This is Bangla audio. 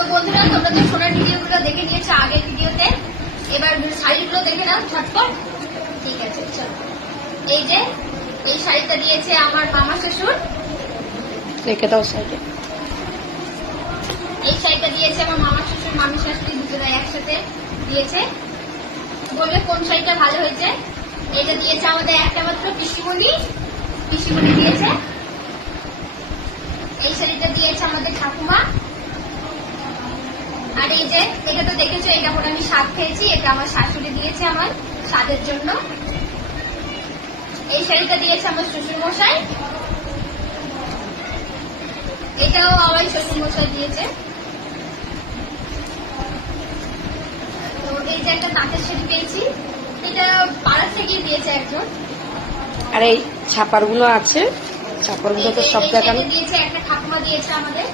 তো বন্ধুরা তোমরা তো সোনার ভিডিওগুলো দেখে নিয়েছো আগের ভিডিওতে, এবার শাড়িগুলো দেখে নাও ঝটপট। ঠিক আছে চলো। এই যে এই শাড়িটা দিয়েছে আমার মামা শ্বশুর, রেখে দাও সাইডে। এই শাড়িটা দিয়েছে আমার মামা শ্বশুর মামি শাশুড়ি দুজনে একসাথে দিয়েছে। বলবে কোন শাড়িটা ভালো হয়েছে। এটা দিয়েছে আমাদের একটা মাত্র পিসিমণি দিয়েছে। এই শাড়িটা দিয়েছে আমাদের ঠাকুমা। আর এই যে এটা তো দেখেছো, এটা পরে আমি স্বাদ খেয়েছি, এটা আমার শাশুড়ি দিয়েছে আমার স্বাদের জন্য। এই শাড়িটা দিয়েছে আমার শ্বশুর মশাই, এটাও আমার শ্বশুর মশাই দিয়েছে। তো এই যে একটা তাঁতের শাড়ি পেয়েছি, এটা পাড়ার থেকেই দিয়েছে একজন। আর এই ছাপার গুলো আছে, ছাপার গুলো তো সব দেখানো দিয়েছে একটা ঠাকুমা দিয়েছে আমাদের।